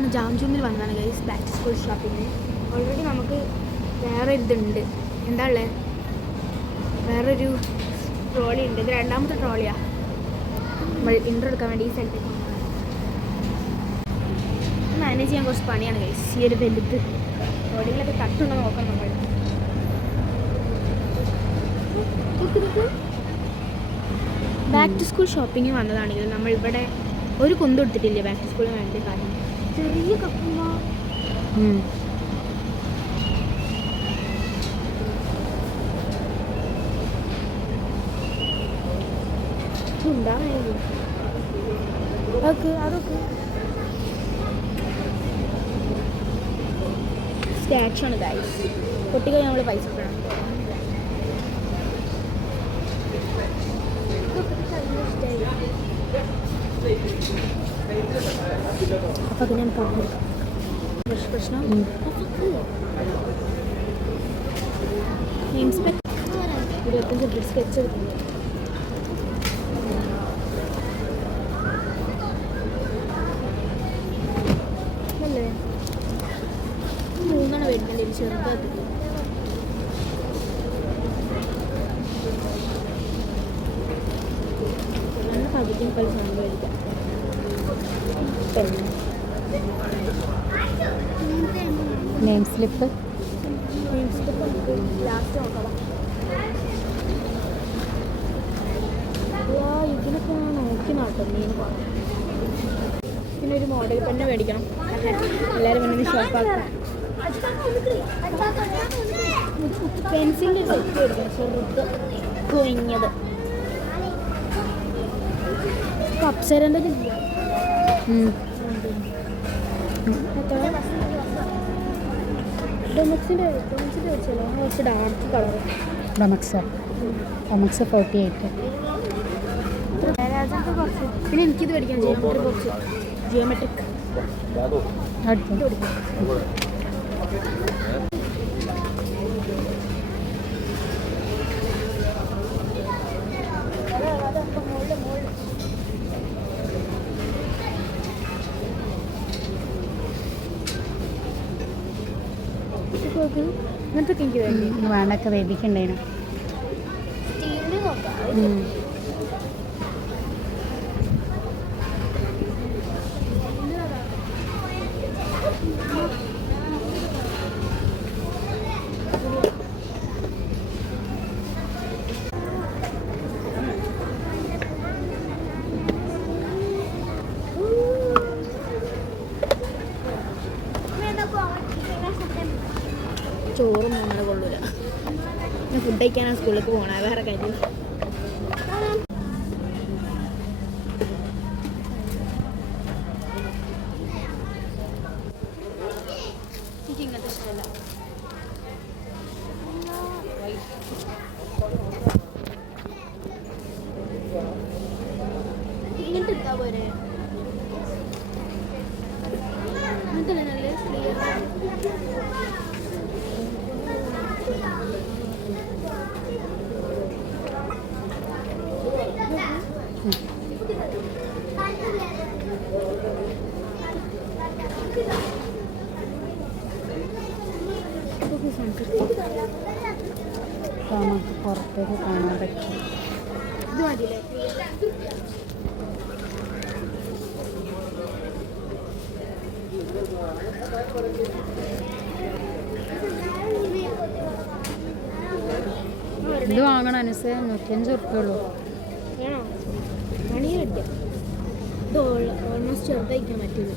ഒന്ന് ജാംജൂമിൽ വന്നതാണ് guys back to school ഷോപ്പിങ്ങിന്. ഓൾറെഡി നമുക്ക് വേറെ ഇതുണ്ട്, എന്താ ഉള്ളത്, വേറൊരു ട്രോളി ഉണ്ട്. ഇത് രണ്ടാമത്തെ ട്രോളിയാണ്. നമ്മൾ ഇൻട്രോ എടുക്കാൻ വേണ്ടി ഈ സ്ഥലത്തേക്ക് മാനേജ് ചെയ്യാൻ കുറച്ച് പണിയാണ് ഗൈസ്. ഈ ഒരു വലുത് ട്രോളിയിലൊക്കെ തട്ടുണ്ടോ നോക്കാം നമ്മൾ. ബാക്ക് ടു സ്കൂൾ ഷോപ്പിങ്ങിന് വന്നതാണെങ്കിൽ നമ്മൾ ഇവിടെ ഒരു കുന്തും എടുത്തിട്ടില്ല ബാക്ക് ടു സ്കൂളിന് വേണ്ടി. കാര്യം ചെറിയ കപ്പുമ്മ ഉണ്ടാവുന്നു. അതൊക്കെ സ്റ്റാച്ചു ആണ് ഗൈസ്. കുട്ടികൾ നമ്മൾ പൈസ കൊടുക്കണം. അപ്പോൾ അത് ഞാൻ പറഞ്ഞു പ്രശ്നം ഇൻസ്പെക്ട് 25 സ്കെച്ച് എടുക്കുന്നു. അല്ലേ 3 മേടിക്കേണ്ടി ചെറുതായിട്ട്. പകുതിയും പല സാധനം മേടിക്കാം. നെയിം സ്ലിപ്പ് ലാസ്റ്റ് നോക്കാം. ഇതിനൊക്കെ നോക്കി നോക്കാം. പിന്നെ ഒരു മോഡൽ പെണ്ണ് മേടിക്കണം. എല്ലാവരും പിന്നെ ഷോപ്പാക്കാം. പെൻസിലിൻ്റെ സെറ്റ് മേടിക്കണം, ചെറുത് കുഞ്ഞത്. അപ്സരൻ്റെ ഡൊമക്സിൻ്റെ വെച്ചല്ലോ കുറച്ച് ഡാർക്ക് കളർ. ഡൊമക്സ് 48. കുറച്ച് പിന്നെ എനിക്കിത് മേടിക്കാൻ ജിയോമെട്രിക് ബോക്സ്. ജിയോമെട്രിക് ഇങ്ങനത്തെ എനിക്ക് വേണ്ടി വേണ്ടൊക്കെ വേദിക്കണ്ടേനു. സ്റ്റീലിൻ്റെ നോക്കാം. ചോറും നമ്മളെ കൊള്ളൂല. ഞാൻ ഫുഡ് കഴിക്കാനാണ് സ്കൂളിലേക്ക് പോകണേ, വേറെ കാര്യം. എനിക്ക് ഇങ്ങനത്തെ ഇഷ്ടമല്ല. ഇങ്ങനത്തെ എടുത്താൽ പോരെ? ഇങ്ങനത്തെ നല്ല ക്ലിയർ. നമുക്ക് പുറത്തേക്ക് കാണാൻ പറ്റും. ഇത് മതിയില്ലേ? ഇത് വാങ്ങണം അനുസരിച്ച് 105 ഉറുപ്പിയുള്ളൂ. വേണോ? മണി കിട്ടിയ ഇത് ഓൾമോസ്റ്റ് ചെറുതായിരിക്കാൻ പറ്റില്ല.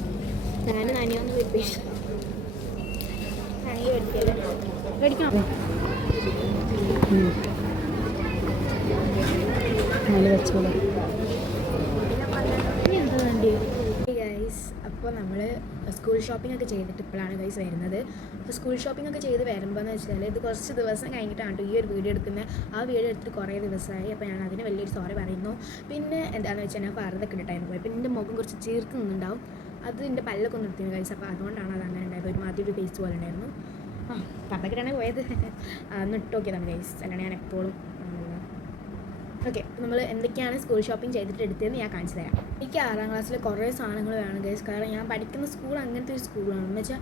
ഞാൻ നനിയൊന്ന് വെപ്പിച്ചു നനി മേടിക്കല്ലേ മേടിക്കണം. വെച്ചോളൂ. എന്താ വേണ്ടി ഗൈസ്? അപ്പോൾ നമ്മൾ സ്കൂൾ ഷോപ്പിംഗ് ഒക്കെ ചെയ്തിട്ട് ഇപ്പോഴാണ് ഗൈസ് വരുന്നത്. അപ്പോൾ സ്കൂൾ ഷോപ്പിംഗ് ഒക്കെ ചെയ്ത് വരുമ്പോൾ എന്ന് വെച്ചാൽ ഇത് കുറച്ച് ദിവസം കഴിഞ്ഞിട്ടാണ് ഈ ഒരു വീഡിയോ എടുക്കുന്നത്. ആ വീഡിയോ എടുത്തിട്ട് കുറേ ദിവസമായി. അപ്പോൾ ഞാൻ അതിന് വലിയൊരു സോറി പറയുന്നു. പിന്നെ എന്താണെന്ന് വെച്ചാൽ ഞാൻ ഫർദൊക്കെ ഇട്ടിട്ടായിരുന്നു പോയി. പിന്നെ എൻ്റെ മുഖം കുറച്ച് ചീർത്ത് നിന്നുണ്ടാവും. അത് എൻ്റെ പല്ലൊക്കെ ഒന്ന് എടുത്തിരുന്നു ഗൈസ്. അപ്പോൾ അതുകൊണ്ടാണ് അത് അങ്ങനെ ഉണ്ടായത്. ഒരു മാതിരി ഒരു പേസ്റ്റ് പോലെ ഉണ്ടായിരുന്നു. ഫർദൊക്കെയാണ് പോയത്. അന്ന് ഇട്ട് നോക്കിയതാണ് ഗൈസ്. അല്ലാണ്ട് ഞാൻ എപ്പോഴും ഓക്കെ, അപ്പോൾ നമ്മൾ എന്തൊക്കെയാണ് സ്കൂൾ ഷോപ്പിംഗ് ചെയ്തിട്ട് എടുത്തതെന്ന് ഞാൻ കാണിച്ചു തരാം. എനിക്ക് 6ാം ക്ലാസ്സിൽ കുറേ സാധനങ്ങൾ വേണം ഗൈസ്. കാരണം ഞാൻ പഠിക്കുന്ന സ്കൂൾ അങ്ങനത്തെ ഒരു സ്കൂളാണ്. എന്ന് വെച്ചാൽ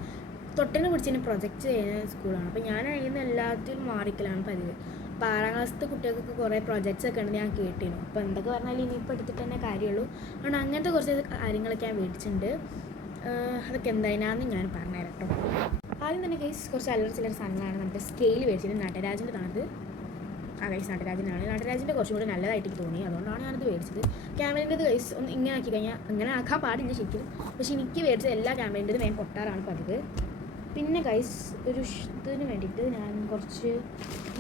തൊട്ടിനെ പിടിച്ചതിന് പ്രൊജക്റ്റ് ചെയ്യുന്ന സ്കൂളാണ്. അപ്പോൾ ഞാൻ അതിൽ എല്ലാത്തിലും മാറിക്കലാണ് പതിവ്. അപ്പോൾ 6ാം ക്ലാസ്സിലത്തെ കുട്ടികൾക്ക് കുറേ പ്രൊജക്ട്സ് ഒക്കെ ഉണ്ട് ഞാൻ കേട്ടിരുന്നു. അപ്പോൾ എന്തൊക്കെ പറഞ്ഞാലും ഇനിയിപ്പോൾ എടുത്തിട്ട് തന്നെ കാര്യമുള്ളൂ. അതുകൊണ്ട് അങ്ങനത്തെ കുറച്ച് കാര്യങ്ങളൊക്കെ ഞാൻ മേടിച്ചിട്ടുണ്ട്. അതൊക്കെ എന്തായാലും ഞാൻ പറഞ്ഞുതരാം കേട്ടോ. ആദ്യം തന്നെ ഗൈസ് കുറച്ച് ചില്ലറ സാധനങ്ങളാണ്. നമ്മുടെ സ്കെയിൽ മേടിച്ചിട്ട് നടരാജിൻ്റെ താണത്. ഗൈസ് നടരാജിനാണ്. നടരാജിൻ്റെ കുറച്ചും കൂടി നല്ലതായിട്ട് എനിക്ക് തോന്നി, അതുകൊണ്ടാണ് ഞാനത് മേടിച്ചത്. ക്യാമറേൻ്റെത് ഗൈസ് ഒന്ന് ഇങ്ങനെ ആക്കി കഴിഞ്ഞാൽ അങ്ങനെ ആക്കാൻ പാടില്ല ശരിക്കും. പക്ഷേ എനിക്ക് മേടിച്ചത് എല്ലാ ക്യാമറേൻ്റെതും ഞാൻ പൊട്ടാറാണ് പതിവ്. പിന്നെ ഗൈസ് ഒരു ഇതിന് വേണ്ടിയിട്ട് ഞാൻ കുറച്ച്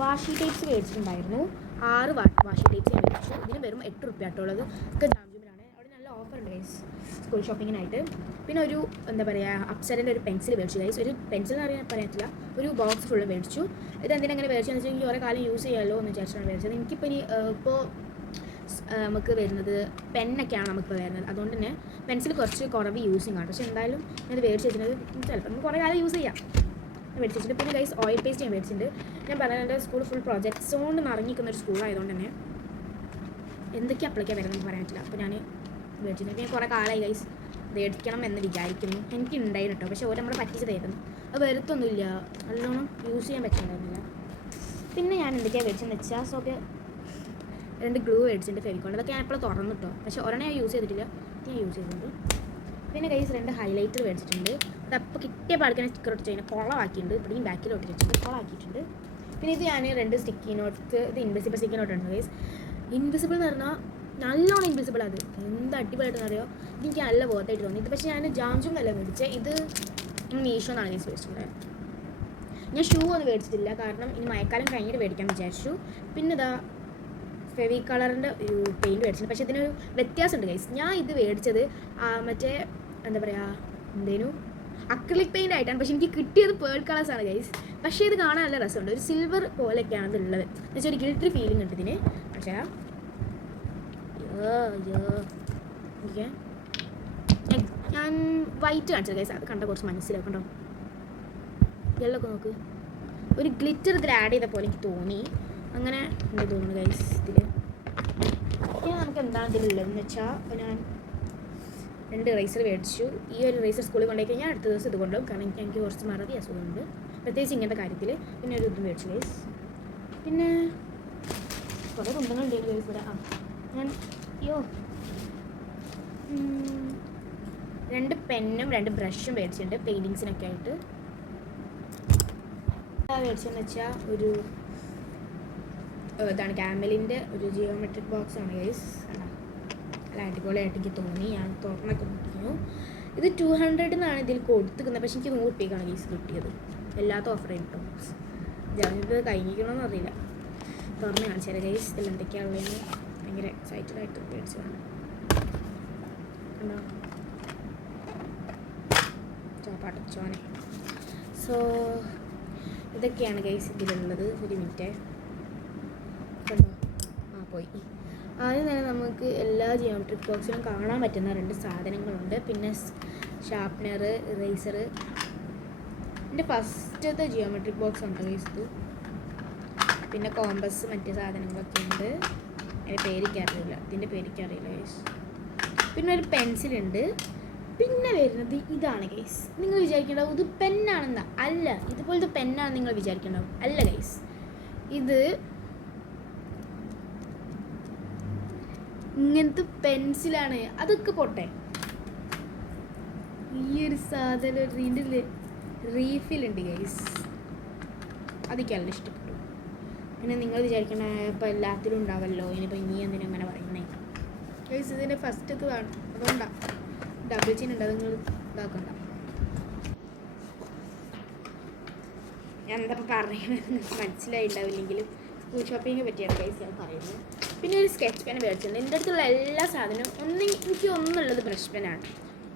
വാഷി ടേപ്സ് മേടിച്ചിട്ടുണ്ടായിരുന്നു. 6 വാഷി ടേപ്സ് ഞാൻ മേടിച്ചു. ഇതിന് വെറും 8 റുപ്യ ആയിട്ടുള്ളത്. ഒക്കെ ജാംജൂമിലാണ്. അവിടെ നല്ല ഓഫറുണ്ട് ഗൈസ് സ്കൂൾ ഷോപ്പിങ്ങിനായിട്ട്. പിന്നെ ഒരു എന്താ പറയുക അപ്സരൻ്റെ ഒരു പെൻസിൽ മേടിച്ചു ഗൈസ്. ഒരു പെൻസിൽ എന്ന് പറയത്തില്ല, ഒരു ബോക്സ് ഫുള്ള് മേടിച്ചു. ഇതെന്തിനാ അങ്ങനെ മേടിച്ചതെന്ന് വെച്ചാൽ എനിക്ക് കുറേ കാലം യൂസ് ചെയ്യാമല്ലോ എന്ന് വിചാരിച്ചാണ് മേടിച്ചത്. എനിക്കിപ്പോൾ ഇനി ഇപ്പോൾ നമുക്ക് വരുന്നത് പെന്നൊക്കെയാണ് നമുക്ക് വരുന്നത്. അതുകൊണ്ട് തന്നെ പെൻസിൽ കുറച്ച് കുറവ് യൂസിങ് ആണ്. പക്ഷേ എന്തായാലും ഞാനത് മേടിച്ച് വെച്ചിട്ടുണ്ട്. ചിലപ്പോൾ നമുക്ക് കുറേ കാലം യൂസ് ചെയ്യാം മേടിച്ച് വെച്ചിട്ട്. പിന്നെ ഗൈസ് ഓയിൽ പേസ്റ്റ് ഞാൻ മേടിച്ചിട്ടുണ്ട്. ഞാൻ പറഞ്ഞത് എൻ്റെ സ്കൂൾ ഫുൾ പ്രൊജക്ട്സ് കൊണ്ട് നിറഞ്ഞിരിക്കുന്ന ഒരു സ്കൂളായതുകൊണ്ട് തന്നെ എന്തൊക്കെ അപ്ലൈക്കാൻ വരുന്നത് പറയാൻ പറ്റില്ല. അപ്പോൾ ഞാൻ മേടിച്ചിട്ടുണ്ട്. ഞാൻ കുറേ കാലമായി ഗൈസ് മേടിക്കണം എന്ന് വിചാരിക്കുന്നു. എനിക്ക് ഉണ്ടായിരുന്നു കേട്ടോ, പക്ഷേ ഓരോ നമ്മൾ പറ്റിച്ചതായിരുന്നു. അത് വരുത്തൊന്നുമില്ല, നല്ലോണം യൂസ് ചെയ്യാൻ പറ്റുന്നുണ്ടായിരുന്നില്ല. പിന്നെ ഞാൻ എന്തൊക്കെയാണ് മേടിച്ചെന്ന് വെച്ചാൽ 2 ഗ്ലൂ മേടിച്ചിട്ടുണ്ട്, ഫെവിക്കോൾ. അതൊക്കെ ഞാൻ എപ്പോഴും തുറന്നിട്ടോ, പക്ഷേ ഒരെണ്ണം ഞാൻ യൂസ് ചെയ്തിട്ടില്ല, ഞാൻ യൂസ് ചെയ്തിട്ടുണ്ട്. പിന്നെ കൈസ് 2 ഹൈലൈറ്റർ മേടിച്ചിട്ടുണ്ട്. അതപ്പോൾ കിട്ടിയ പാടിക്കാൻ സ്റ്റിക്കർ ഒട്ടിച്ച് കഴിഞ്ഞാൽ കുളമാക്കിയിട്ടുണ്ട്. ഇവിടെയും ബാക്കിൽ ഒട്ടി വെച്ചിട്ട് കുളമാക്കിയിട്ടുണ്ട്. പിന്നെ ഇത് ഞാൻ 2 സ്റ്റിക്കി നോട്ട്സ്, ഇത് ഇൻവിസിബിൾ സ്റ്റിക്കി നോട്ടുണ്ട് ഗൈസ്. ഇൻവിസിബിൾ എന്ന് പറഞ്ഞാൽ നല്ലോണം ഇൻവിസിബിൾ. അത് എന്ത് അടിപൊളിയായിട്ടെന്ന് അറിയോ, എനിക്ക് നല്ല ബോധമായിട്ട് തോന്നി. ഇത് പക്ഷേ ഞാൻ ജാംജും നല്ല മേടിച്ചത്. ഇത് മീഷോ എന്നാണ് ഞാൻ മേടിച്ചിട്ടുണ്ടായത്. ഞാൻ ഷൂ ഒന്നും മേടിച്ചിട്ടില്ല, കാരണം ഇനി മഴക്കാലം കഴിഞ്ഞിട്ട് മേടിക്കാൻ വിചാരിച്ചു. പിന്നെ ഇതാ ഫെവി കളറിൻ്റെ ഒരു പെയിൻറ്റ് മേടിച്ചിട്ടുണ്ട്. പക്ഷേ ഇതിനൊരു വ്യത്യാസമുണ്ട് ഗൈസ്. ഞാൻ ഇത് മേടിച്ചത് മറ്റേ എന്താ പറയുക എന്തേനു അക്രിലിക് പെയിൻ്റ് ആയിട്ടാണ്. പക്ഷേ എനിക്ക് കിട്ടിയത് പേൾ കളേഴ്സാണ് ഗൈസ്. പക്ഷേ ഇത് കാണാൻ നല്ല രസമുണ്ട്. ഒരു സിൽവർ പോലെയൊക്കെയാണ് ഇതുള്ളത്. എന്നുവെച്ചാൽ ഒരു ഗിൽട്ടറി ഫീലിംഗ് ഉണ്ട് ഇതിന്. പക്ഷേ ഓക്കെ, ഞാൻ വൈറ്റ് കാണിച്ചത് ഗൈസ്. അത് കണ്ട കുറച്ച് മനസ്സിലാക്കണ്ടോ. യെല്ലോ ഒക്കെ നോക്ക്, ഒരു ഗ്ലിറ്റർ ഇതിൽ ആഡ് ചെയ്ത പോലെ എനിക്ക് തോന്നി. അങ്ങനെ എന്താ തോന്നുന്നു ഗൈസ് ഇതിൽ. പിന്നെ നമുക്ക് എന്താണ് ഇതിലുള്ളതെന്ന് വെച്ചാൽ, അപ്പോൾ ഞാൻ 2 റൈസർ മേടിച്ചു. ഈ ഒരു റൈസർ സ്കൂളിൽ കൊണ്ടുപോയി കഴിഞ്ഞാൽ അടുത്ത ദിവസം ഇത് കൊണ്ടുപോകും. കാരണം എനിക്ക് കുറച്ച് മറവി അസുഖമുണ്ട്, പ്രത്യേകിച്ച് ഇങ്ങനത്തെ കാര്യത്തിൽ. പിന്നെ ഒരു ഇത് മേടിച്ചു ഗൈസ്. പിന്നെ കുറേ കുന്തങ്ങളുണ്ട് ഗൈസ് ഇവിടെ. ഞാൻ 2 പെന്നും 2 ബ്രഷും മേടിച്ചിട്ടുണ്ട് പെയിൻറ്റിങ്സിനൊക്കെ ആയിട്ട്. മേടിച്ചതെന്ന് വെച്ചാൽ ഒരു ഇതാണ് ക്യാമലിൻ്റെ ഒരു ജിയോമെട്രിക് ബോക്സ് ആണ് ഗൈസ്. നല്ല അടിപൊളിയായിട്ട് എനിക്ക് തോന്നി. ഞാൻ തുറന്നൊക്കെ നോക്കിയിരുന്നു. ഇത് 200 ഇതിൽ കൊടുത്തിരിക്കുന്നത്. പക്ഷേ എനിക്ക് 100 രൂപയ്ക്കാണ് ഗൈസ് കിട്ടിയത്. എല്ലാത്ത ഓഫർ കിട്ടും. ഇത് കഴിഞ്ഞിരിക്കണമെന്ന് അറിയില്ല. തുറന്ന് കാണിച്ചാൽ ഗൈസ് ഇതിൽ എന്തൊക്കെയാണുള്ളതെന്ന്. ഭയങ്കര എക്സൈറ്റഡ് ആയിട്ട് മേടിച്ചതാണ്. കണ്ടോ ചോപ്പാട്ടച്ചോനെ. സോ ഇതൊക്കെയാണ് ഗൈസ് ഇതിലുള്ളത്. ഒരു മിനിറ്റ് കണ്ടോ, പോയി. ആദ്യം തന്നെ നമുക്ക് എല്ലാ ജിയോമെട്രിക് ബോക്സിലും കാണാൻ പറ്റുന്ന 2 സാധനങ്ങളുണ്ട്. പിന്നെ ഷാർപ്നർ, ഇറേസർ. എൻ്റെ ഫസ്റ്റത്തെ ജിയോമെട്രിക് ബോക്സ് ഉണ്ട് ഗൈസ് ഇത്. പിന്നെ കോമ്പസ്, മറ്റു സാധനങ്ങളൊക്കെ ഉണ്ട്. അതിൻ്റെ പേരിക്കറിയില്ല, ഇതിൻ്റെ പേരിക്കറിയില്ല ഗൈസ്. പിന്നെ ഒരു പെൻസിലുണ്ട്. പിന്നെ വരുന്നത് ഇതാണ് ഗൈസ്. നിങ്ങൾ വിചാരിക്കേണ്ടാവും ഇത് പെന്നാണെന്നാ. അല്ല, ഇതുപോലത്തെ പെന്നാണ് നിങ്ങൾ വിചാരിക്കേണ്ടാവും. അല്ല ഗൈസ്, ഇത് ഇങ്ങനത്തെ പെൻസിലാണ്. അതൊക്കെ പോട്ടെ, ഈ ഒരു സാധനം ഇതിൻ്റെ റീഫിലുണ്ട് ഗൈസ്. അതൊക്കെ നല്ല ഇഷ്ടപ്പെട്ടു. പിന്നെ നിങ്ങൾ വിചാരിക്കണ ഇപ്പോൾ എല്ലാത്തിലും ഉണ്ടാവല്ലോ, ഇനിയിപ്പോൾ ഇനി എന്തിനും അങ്ങനെ പറയുന്നേ ഗൈസ്. ഇതിൻ്റെ ഫസ്റ്റത്തെ വേണം, അതുകൊണ്ടാണ് ഡബിൾ ചെയിൻ ഉണ്ട്. അത് നിങ്ങൾ ഇതാക്കണ്ട. ഞാൻ എന്താ പറയുന്നത് നിങ്ങൾക്ക് മനസ്സിലായിണ്ടാവില്ലെങ്കിലും സ്കൂൾ ഷോപ്പിങ്ങിനെ പറ്റിയാണ് ഗൈസ് ഞാൻ പറയുന്നത്. പിന്നെ ഒരു സ്കെച്ച് പെൻ മേടിച്ചിട്ടുണ്ട്. എൻ്റെ അടുത്തുള്ള എല്ലാ സാധനവും എനിക്ക് ഒന്നുള്ളത് ബ്രഷ് പെനാണ്.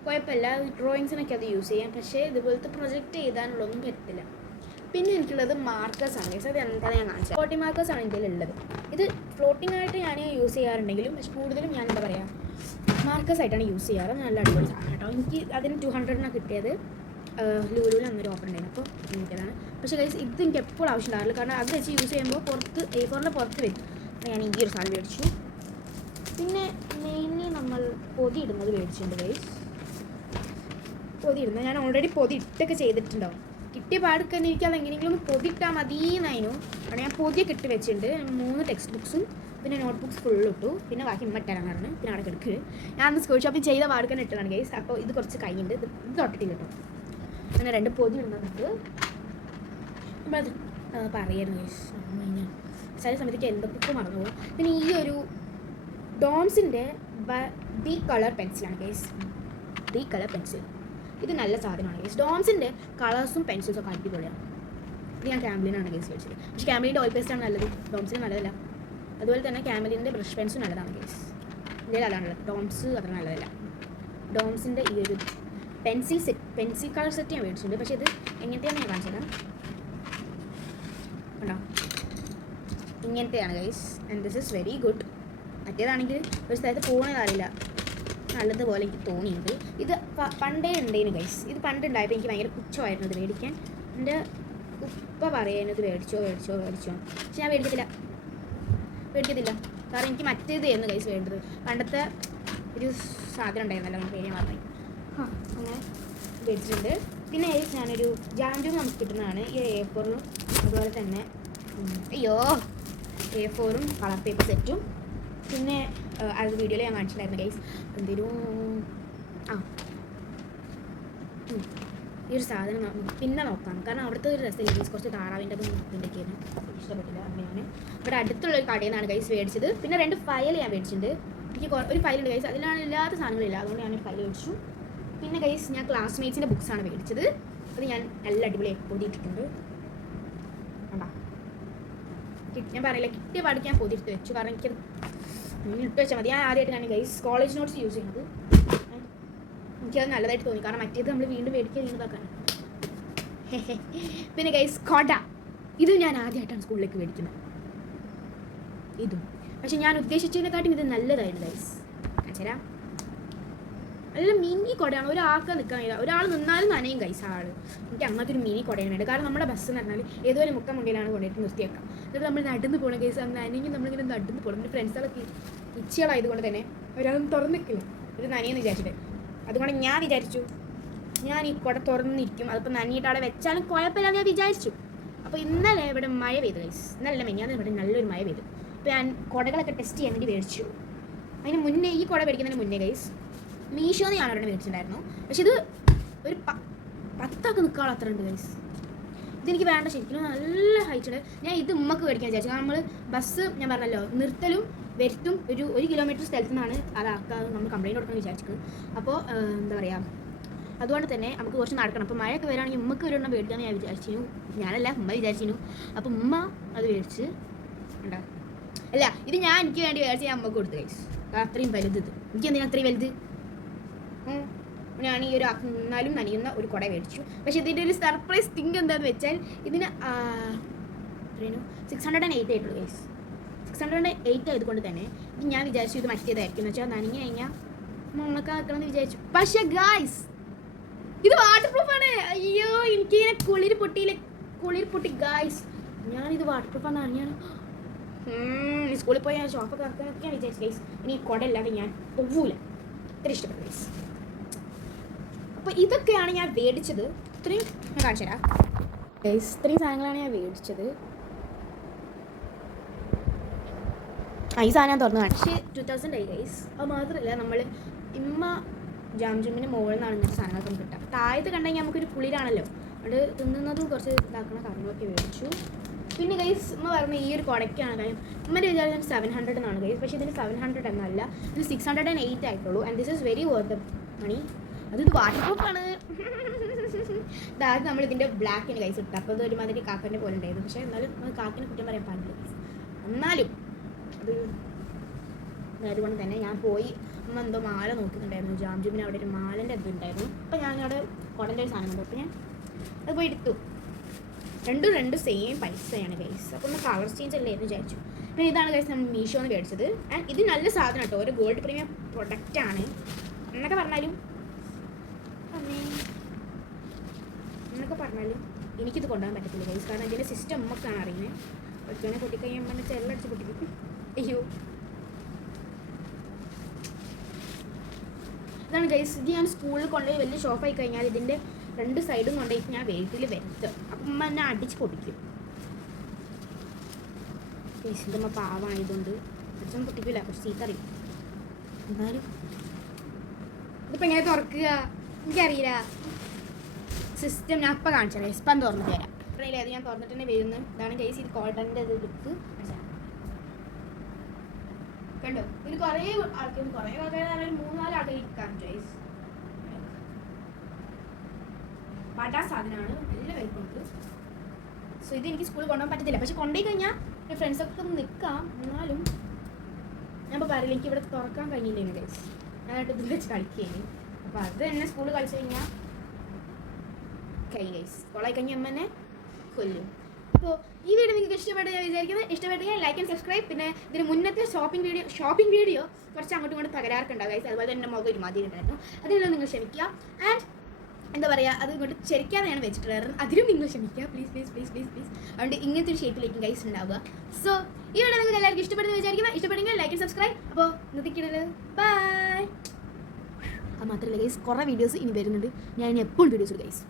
കുഴപ്പമില്ല, ഡ്രോയിങ്സിനൊക്കെ അത് യൂസ് ചെയ്യാം. പക്ഷേ ഇതുപോലത്തെ പ്രൊജക്റ്റ് ചെയ്താനുള്ളതൊന്നും പറ്റില്ല. പിന്നെ എനിക്കുള്ളത് മാർക്കേഴ്സാണ് ഗൈസ്. അത് എന്താണ് ഞാൻ കാണിച്ചത്. ഫ്ലോട്ടിംഗ് മാർക്കേഴ്സാണ് എൻ്റെ ഉള്ളത്. ഇത് ഫ്ലോട്ടിംഗ് ആയിട്ട് ഞാൻ യൂസ് ചെയ്യാറുണ്ടെങ്കിലും പക്ഷെ കൂടുതലും ഞാൻ എന്താ പറയുക മാർക്കേഴ്സ് ആയിട്ടാണ് യൂസ് ചെയ്യാറ്. നല്ല അടിപൊളി സാധനം കേട്ടോ. എനിക്ക് അതിന് 200 കിട്ടിയത്. ലുലുവിൽ അന്നൊരു ഓഫർ ഉണ്ടായിരുന്നു, അപ്പോൾ എനിക്കതാണ്. പക്ഷേ ഗൈസ് ഇത് എനിക്ക് എപ്പോഴും ആവശ്യം ഉണ്ടാവില്ല, കാരണം അത് വെച്ച് യൂസ് ചെയ്യുമ്പോൾ പുറത്ത് A4 പുറത്ത് വരും. ഞാൻ ഈ ഒരു സാധനം മേടിച്ചു. പിന്നെ മെയിൻലി നമ്മൾ പൊതി ഇടുന്നത് മേടിച്ചിട്ടുണ്ട് ഗൈസ്. പൊതി ഇടുന്നത് ഞാൻ ഓൾറെഡി പൊതി ഇട്ടൊക്കെ ചെയ്തിട്ടുണ്ടാവും. കിട്ടിയ പാടൊക്കെ എനിക്കത് എങ്ങനെയെങ്കിലും ഒന്ന് പൊതി ഇട്ടാൽ മതിയെന്നായിരുന്നു. അവിടെ ഞാൻ പൊതിയൊക്കെ ഇട്ട് വെച്ചിട്ടുണ്ട്. 3 ടെക്സ്റ്റ് ബുക്സും പിന്നെ നോട്ട് ബുക്സ് ഫുള്ള് ഇട്ടു. പിന്നെ ബാക്കി ഇട്ടാണ് പറഞ്ഞ് പിന്നെ അവിടെ കിടക്കുക. ഞാൻ അന്ന് സ്കൂൾ ഷോപ്പിൽ ചെയ്ത പാടുക്കാൻ ഇട്ടതാണ് ഗൈസ്. അപ്പോൾ ഇത് കുറച്ച് കഴിഞ്ഞിട്ട് ഇത് തൊട്ടിട്ടില്ല കേട്ടോ. അങ്ങനെ 2 പൊതി ഇടുന്നുണ്ട്. നമ്മളത് പറയായിരുന്നു ഗൈസ്. കഴിഞ്ഞാൽ ചില സമയത്തേക്ക് എന്തൊക്കെ മറന്നു പോകും. പിന്നെ ഈ ഒരു ഡോംസിൻ്റെ ബി കളർ പെൻസിലാണ് ഗൈസ്. ബി കളർ പെൻസിൽ ഇത് നല്ല സാധനമാണ് ഗൈസ്. ഡോംസിൻ്റെ കളേഴ്സും പെൻസിൽസും ഒക്കെ അടിപൊളിയാണ്. ഇത് ഞാൻ ക്യാമ്പിലിനാണ് ഗൈസ് മേടിച്ചത്. പക്ഷേ ക്യാമ്പിലിൻ്റെ ഓയിൽ പേസ്റ്റാണ് നല്ലത്, ഡോംസിന് നല്ലതല്ല. അതുപോലെ തന്നെ ക്യാമ്പിലിൻ്റെ ബ്രഷ് പെൻസും നല്ലതാണ് ഗൈസ്. ഇതിൽ അതാണുള്ളത്. ഡോംസ് അത്ര നല്ലതല്ല. ഡോംസിൻ്റെ ഈ ഒരു പെൻസിൽ കളർ സെറ്റ് ഞാൻ മേടിച്ചിട്ടുണ്ട്. പക്ഷേ ഇത് എങ്ങനത്തെയാണ് ഞാൻ കാണിച്ചു തരാം. കണ്ടോ, ഇങ്ങനത്തെയാണ് guys. And this is very good. മറ്റേതാണെങ്കിൽ ഒരു സ്ഥലത്ത് പോകുന്ന കാര്യമില്ല, നല്ലതുപോലെ എനിക്ക് തോന്നിയിട്ടുണ്ട്. ഇത് പണ്ടേ ഉണ്ടേനു ഗൈസ്. ഇത് പണ്ടുണ്ടായപ്പോൾ എനിക്ക് ഭയങ്കര പുച്ഛമായിരുന്നു ഇത് മേടിക്കാൻ. എൻ്റെ ഉപ്പ പറയുന്നത് മേടിച്ചോ. പക്ഷെ ഞാൻ മേടിക്കത്തില്ല. കാരണം എനിക്ക് മറ്റേതായിരുന്നു ഗൈസ് വേണ്ടത്. പണ്ടത്തെ ഒരു സാധനം ഉണ്ടായിരുന്നല്ലോ, നമുക്ക് പേര് പറഞ്ഞു. അങ്ങനെ മേടിച്ചിട്ടുണ്ട്. പിന്നെ ഗൈസ് ഞാനൊരു ജാംജും നമുക്ക് കിട്ടുന്നതാണ്. ഈ A4-ഉം അതുപോലെ തന്നെ A4-ഉം കളർ പേപ്പർ സെറ്റും. പിന്നെ അത് വീഡിയോയിൽ ഞാൻ കാണിച്ചിട്ടുണ്ടായിരുന്നു ഗൈസ്. എന്തെങ്കിലും ഈ ഒരു സാധനം പിന്നെ നോക്കാം. കാരണം അവിടുത്തെ ഒരു രസമില്ല ഗൈസ്. കുറച്ച് താറാവിൻ്റെ ഇതിൻ്റെയൊക്കെയാണ് ഇഷ്ടപ്പെട്ടില്ല. അങ്ങനെയാണ് ഇവിടെ അടുത്തുള്ളൊരു കടയിൽ നിന്നാണ് ഗൈസ് മേടിച്ചത്. പിന്നെ 2 ഫയൽ ഞാൻ മേടിച്ചിട്ടുണ്ട്. എനിക്ക് ഒരു ഫയലുണ്ട് ഗൈസ്, അതിലാണ് ഇല്ലാത്ത സാധനങ്ങളില്ല, അതുകൊണ്ട് ഞാനൊരു ഫയൽ മേടിച്ചു. പിന്നെ ഗൈസ് ഞാൻ ക്ലാസ്മേറ്റ്സിൻ്റെ ബുക്സാണ് മേടിച്ചത്. അത് ഞാൻ എല്ലാം അടിപൊളിയായി പൊതിയിട്ടിട്ടുണ്ട്. കണ്ടാ, ഞാൻ പറയില്ല, കിട്ടിയ പാടിക്ക് ഞാൻ പൊതിയിട്ട് വെച്ചു. കാരണം എനിക്കത് ഇട്ട് വെച്ചാൽ മതി. ഞാൻ ആദ്യമായിട്ടാണ് ഗൈസ് കോളേജ് നോട്ട്സ് യൂസ് ചെയ്യുന്നത്. എനിക്കത് നല്ലതായിട്ട് തോന്നി. കാരണം മറ്റേത് നമ്മൾ വീണ്ടും മേടിക്കുക ചെയ്യുന്നതാക്കാണ്. പിന്നെ ഗൈസ് കൊട, ഇത് ഞാൻ ആദ്യമായിട്ടാണ് സ്കൂളിലേക്ക് മേടിക്കുന്നത്. ഇതും പക്ഷെ ഞാൻ ഉദ്ദേശിച്ചതിനെക്കാട്ടും ഇത് നല്ലതായിരുന്നു ഗൈസ്. കാണിച്ചുതരാം. നല്ല മിനി കുടയാണ്. ഒരാൾക്ക് നിൽക്കാൻ കഴിയില്ല. ഒരാൾ നിന്നാലും നനയും ഗൈസ് ആൾ. എനിക്ക് അങ്ങനത്തെ ഒരു മിനി കുടയാണ് വേണ്ടത്. കാരണം നമ്മുടെ ബസ് എന്ന് പറഞ്ഞാൽ ഏതോ ഒരു മുണ്ടിയിലാണ് കൊണ്ടുപോയിട്ട് നിർത്തിയേക്കാം. എന്നിട്ട് നമ്മൾ നടന്ന് പോകണം ഗൈസ്. നനയെങ്കിൽ നമ്മളിങ്ങനെ നടന്ന് പോകണം. എൻ്റെ ഫ്രണ്ട്സുകളൊക്കെ ഇച്ചകളായതുകൊണ്ട് തന്നെ ഒരാളും തുറന്നിക്കില്ല, ഒരു നനയെന്ന് വിചാരിച്ചിട്ട്. അതുകൊണ്ട് ഞാൻ വിചാരിച്ചു ഞാൻ ഈ കുട തുറന്നിരിക്കും, അതിപ്പോൾ നനഞ്ഞിട്ട് അവിടെ വെച്ചാലും കുഴപ്പമില്ലാന്ന് ഞാൻ വിചാരിച്ചു. അപ്പോൾ ഇന്നലെ ഇവിടെ മഴ പെയ്തു ഗൈസ്. ഇന്നലെ മെഞ്ഞാന്ന് ഇവിടെ നല്ലൊരു മഴ പെയ്തു. അപ്പോൾ ഞാൻ കുടകളൊക്കെ ടെസ്റ്റ് ചെയ്യാൻ വേണ്ടി മേടിച്ചു. അതിന് മുന്നേ, ഈ കുട മേടിക്കുന്നതിന് മുന്നേ ഗൈസ് മീഷോന്ന് ഞാൻ അവിടെ മേടിച്ചിട്ടുണ്ടായിരുന്നു. പക്ഷെ ഇത് ഒരു 10 നിൽക്കാൾ അത്ര ഉണ്ട് ഗൈസ്. ഇതെനിക്ക് വേണ്ട, ശരിക്കും നല്ല ഹൈറ്റ് ഉണ്ട്. ഞാൻ ഇത് ഉമ്മക്ക് മേടിക്കാൻ വിചാരിച്ചു. കാരണം നമ്മൾ ബസ് ഞാൻ പറഞ്ഞല്ലോ നിർത്തലും വരുത്തും ഒരു 1 കിലോമീറ്റർ സ്ഥലത്തു നിന്നാണ് അതാക്കാതെ നമ്മൾ കംപ്ലയിൻറ്റ് കൊടുക്കാൻ വിചാരിച്ചത്. അപ്പോൾ എന്താ പറയുക, അതുകൊണ്ട് തന്നെ നമുക്ക് കുറച്ച് നടക്കണം. അപ്പോൾ മഴയൊക്കെ വരികയാണെങ്കിൽ ഉമ്മക്ക് ഒരെണ്ണം മേടിക്കാമെന്ന് ഞാൻ വിചാരിച്ചിരുന്നു. ഞാനല്ല, ഉമ്മ വിചാരിച്ചിരുന്നു. അപ്പോൾ ഉമ്മ അത് മേടിച്ച് ഉണ്ടോ. അല്ല, ഇത് ഞാൻ എനിക്ക് വേണ്ടി മേടിച്ച് ഞാൻ അമ്മക്ക് കൊടുത്തു ഗൈസ്. അത്രയും വലുത് ഇത്. എനിക്ക് എന്തിനാ അത്രയും വലുത്? ഞാൻ ഈ ഒരു എന്നാലും നനയുന്ന ഒരു കുട മേടിച്ചു. പക്ഷേ ഇതിൻ്റെ ഒരു സർപ്രൈസ് തിങ് എന്താണെന്ന് വെച്ചാൽ ഇതിന് 608 ആയിട്ടുള്ളൂ ഗൈസ്. 608 ആയതുകൊണ്ട് തന്നെ ഇത് ഞാൻ വിചാരിച്ചു ഇത് മറ്റേതായിരിക്കും എന്ന് വെച്ചാൽ നനഞ്ഞു കഴിഞ്ഞാൽ മുളക്കാക്കണമെന്ന് വിചാരിച്ചു. പക്ഷേ ഗൈസ് ഇത് വാട്ടർ പ്രൂഫാണ്. അയ്യോ, എനിക്കിങ്ങനെ കുളിർ പൊട്ടി ഗൈസ്. ഞാനിത് വാട്ടർ പ്രൂഫാണ് അറിഞ്ഞാൽ സ്കൂളിൽ പോയി ഞാൻ ഷോപ്പൊക്കെ ഇറക്കാനൊക്കെ ഞാൻ വിചാരിച്ചു ഗൈസ്. ഇനി കുട ഇല്ലാതെ ഞാൻ പോവൂല. ഇത്ര ഇഷ്ടപ്പെട്ടു ഗൈസ്. അപ്പോൾ ഇതൊക്കെയാണ് ഞാൻ മേടിച്ചത്. ഇത്രയും ഞാൻ കാണിച്ചു തരാം ഗൈസ്. ഇത്രയും സാധനങ്ങളാണ് ഞാൻ മേടിച്ചത്. ഈ സാധനം ഞാൻ തുറന്നു കാണിച്ചു. 2000 ആയി ഗൈസ്. അത് മാത്രമല്ല, നമ്മൾ ഇമ്മ ജാംജുമിന് മുകളിൽ നിന്നാണ് ഇങ്ങനത്തെ സാധനങ്ങളൊക്കെ നമുക്ക് കിട്ടുക. താഴത്ത് കണ്ടെങ്കിൽ നമുക്കൊരു കുളിരാണല്ലോ, അത് തിന്നുന്നതും കുറച്ച് ഇതാക്കുന്ന കാര്യങ്ങളൊക്കെ മേടിച്ചു. പിന്നെ ഗൈസ് ഉമ്മ പറഞ്ഞ ഈ ഒരു കുടയ്ക്കാണ് കാര്യം. ഉമ്മൻ്റെ വിചാരിച്ചാൽ 700 എന്നാണ് ഗൈസ്. പക്ഷേ ഇതിന് 700 എന്നല്ല, ഇത് 608 ആയിട്ടുള്ളൂ. And this is very worth money. ഇത് വാട്ടർ പ്രൂഫാണ്. അതായത് നമ്മൾ ഇതിൻ്റെ ബ്ലാക്കിന് ഗൈസ് ഇട്ടു. അപ്പോൾ ഇത് ഒരുമാതിരി കാക്കൻ്റെ പോലെ ഉണ്ടായിരുന്നു. പക്ഷേ എന്നാലും കാക്കിനെ കുറ്റം പറയാൻ പാടില്ല ഗൈസ്. എന്നാലും അത് അതുകൊണ്ട് തന്നെ ഞാൻ പോയി അമ്മ എന്തോ മാല നോക്കുന്നുണ്ടായിരുന്നു. ജാംജുമിന് അവിടെ ഒരു മാലൻ്റെ ഇത് ഉണ്ടായിരുന്നു. അപ്പോൾ ഞാനവിടെ കുടൻ്റെ ഒരു സാധനം കണ്ടു. അപ്പോൾ ഞാൻ അത് പോയി എടുത്തു. രണ്ടും സെയിം പൈസയാണ് ഗൈസ്. അപ്പോൾ ഒന്ന് കളർ ചേഞ്ച് അല്ലേ എന്ന് വിചാരിച്ചു. പിന്നെ ഇതാണ് ഗൈസ് നമ്മൾ മീഷോന്ന് മേടിച്ചത്. ആൻഡ് ഇത് നല്ല സാധനം കേട്ടോ, ഒരു ഗോൾഡ് പ്രീമിയം പ്രൊഡക്റ്റാണ് എന്നൊക്കെ പറഞ്ഞാലും എനിക്കിത് കൊണ്ടുപോകാൻ പറ്റത്തില്ല ഗൈസ്. കാരണം ഇതിൻ്റെ സിസ്റ്റം നമുക്കാണ് അറിയുന്നത്. ഒറ്റനെ പൊട്ടിക്കഴിയുമ്പോൾ ചെല്ലടിച്ച് പൊട്ടിക്കും. അയ്യോ, ഇതാണ് ഗൈസ്. ഇത് ഞാൻ സ്കൂളിൽ കൊണ്ടുപോയി വലിയ ഷോപ്പായി കഴിഞ്ഞാൽ ഇതിൻ്റെ 2 സൈഡും കൊണ്ടുപോയിട്ട് ഞാൻ വീട്ടിൽ വരുത്തും. അപ്പം അമ്മ എന്നെ അടിച്ച് പൊട്ടിക്കും. ഗൈസിൻ്റെ അമ്മ പാവമായതുകൊണ്ട് അടിച്ചൊന്നും പൊട്ടിക്കില്ല, പക്ഷെ ചീത്തറിയും. എന്നാലും ഇതിപ്പോൾ എങ്ങനെ തുറക്കുക എനിക്കറിയില്ല. സിസ്റ്റം ഞാൻ ഇപ്പം കാണിച്ചു തരാം. ഇപ്പം തുറന്നിട്ട് തരാം. ഇത്രയില്ലേ, അത് ഞാൻ തുറന്നിട്ട് തന്നെ വരുന്നു. ഇതാണ് ഗൈസ് ഈ കോട്ടൻ്റെ ഇത് ലുക്ക്. കണ്ടോ, ഇതിൽ കുറേ ആൾക്കാർ 3-4 ആൾക്കാർ ഇരിക്കാം ഗൈസ്. പാട്ടാ സാധനമാണ്, നല്ല വലിപ്പമുണ്ട്. സോ ഇത് എനിക്ക് സ്കൂളിൽ കൊണ്ടുപോകാൻ പറ്റത്തില്ല, പക്ഷെ കൊണ്ടുപോയി കഴിഞ്ഞാൽ എൻ്റെ ഫ്രണ്ട്സൊക്കെ ഒന്ന് നിൽക്കാം. എന്നാലും ഞാൻ ഇപ്പോൾ പറയില്ല, എനിക്ക് ഇവിടെ തുറക്കാൻ കഴിഞ്ഞില്ലേന്ന് ഗൈസ്. ഞാനായിട്ട് ഇതിൽ വെച്ച് കളിക്കുകയാണ്. അപ്പോൾ അത് തന്നെ സ്കൂളിൽ കളിച്ചു കഴിഞ്ഞാൽ ഗൈസ് കൊള്ളായി കഴിഞ്ഞാൽ അമ്മ എന്നെ കൊല്ലും. അപ്പോൾ ഈ വീഡിയോ നിങ്ങൾക്ക് ഇഷ്ടപ്പെട്ട ഞാൻ വിചാരിക്കുന്നത്. ഇഷ്ടപ്പെട്ടെങ്കിൽ ലൈക്ക് ആൻഡ് സബ്സ്ക്രൈബ്. പിന്നെ ഇതിന് മുന്നത്തെ ഷോപ്പിംഗ് വീഡിയോ കുറച്ച് അങ്ങോട്ടും ഇങ്ങോട്ട് തകരാറുണ്ടാവും ഗൈസ്. അതുപോലെ തന്നെ മുഖം ഒരുമാതിരി ഉണ്ടായിരുന്നു. അതിനെല്ലാം നിങ്ങൾ ക്ഷമിക്കുക. ആൻഡ് എന്താ പറയുക, അത് ഇങ്ങോട്ട് ചെരിക്കാതെയാണ് വെച്ചിട്ടുള്ളത്. അതിലും നിങ്ങൾ ക്ഷമിക്കുക please please please please please. അതുകൊണ്ട് ഇങ്ങനത്തെ ഒരു ഷേപ്പിലേക്കും ഗൈസ് ഉണ്ടാവുക. സോ ഈ വീഡിയോ നിങ്ങൾക്ക് എല്ലാവർക്കും ഇഷ്ടപ്പെടുന്ന വിചാരിക്കുന്നത്. ഇഷ്ടപ്പെടുമെങ്കിൽ ലൈക്ക് ആൻഡ് സബ്സ്ക്രൈബ്. അപ്പോൾ നിർത്തിക്കിടല്, ബൈ. അത് മാത്രമല്ല ഗൈസ്, കുറേ വീഡിയോസ് ഇനി വരുന്നുണ്ട്. ഞാൻ ഇനി എപ്പോഴും വീഡിയോസ് ഗൈസ്.